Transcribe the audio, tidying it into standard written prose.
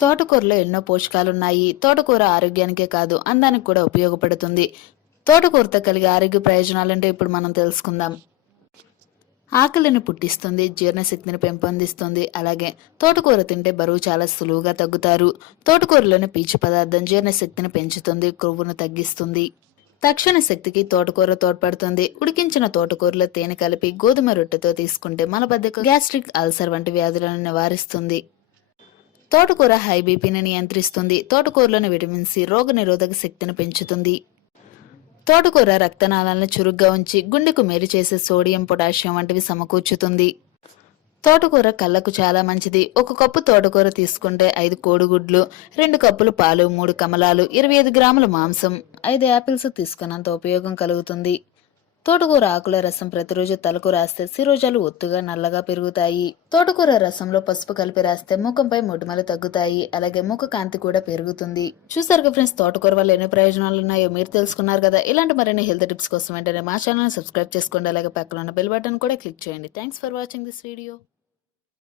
తోటకూరలో ఎన్నో పోషకాలున్నాయి. తోటకూర ఆరోగ్యానికే కాదు అందానికి కూడా ఉపయోగపడుతుంది. తోటకూరతో కలిగే ఆరోగ్య ప్రయోజనాలంటే ఇప్పుడు మనం తెలుసుకుందాం. ఆకలిని పుట్టిస్తుంది, జీర్ణశక్తిని పెంపొందిస్తుంది. అలాగే తోటకూర తింటే బరువు చాలా సులువుగా తగ్గుతారు. తోటకూరలోని పీచు పదార్థం జీర్ణశక్తిని పెంచుతుంది, కొవ్వును తగ్గిస్తుంది. తక్షణ శక్తికి తోటకూర తోడ్పడుతుంది. ఉడికించిన తోటకూరలో తేనె కలిపి గోధుమ రొట్టెతో తీసుకుంటే మలబద్ధకం, గ్యాస్ట్రిక్ అల్సర్ వంటి వ్యాధులను నివారిస్తుంది. తోటకూర హై బీపీని నియంత్రిస్తుంది. తోటకూరలోని విటమిన్ సి రోగనిరోధక శక్తిని పెంచుతుంది. తోటకూర రక్తనాళాలను చురుగ్గా ఉంచి గుండెకు మేలు చేసే సోడియం, పొటాషియం వంటివి సమకూర్చుతుంది. తోటకూర కళ్ళకు చాలా మంచిది. 1 కప్పు తోటకూర తీసుకుంటే 5 కోడిగుడ్లు, 2 కప్పులు పాలు, 3 కమలాలు, 25 గ్రాముల మాంసం, 5 యాపిల్స్ తీసుకున్నంత ఉపయోగం కలుగుతుంది. తోటకూర ఆకుల రసం ప్రతిరోజు తలకు రాస్తే శిరోజాలు ఒత్తుగా నల్లగా పెరుగుతాయి. తోటకూర రసంలో పసుపు కలిపి రాస్తే ముఖంపై మొటిమలు తగ్గుతాయి. అలాగే ముఖ కాంతి కూడా పెరుగుతుంది. చూసారు కదా ఫ్రెండ్స్, తోటకూర వల్ల ఎన్ని ప్రయోజనాలు ఉన్నాయో మీరు తెలుసుకున్నారు కదా. ఇలాంటి మరిన్ని హెల్త్ టిప్స్ కోసం వెంటనే మా ఛానల్ సబ్స్క్రైబ్ చేసుకోండి. అలాగే పక్కన ఉన్న బెల్ బటన్ కూడా క్లిక్ చేయండి. Thanks for watching this video.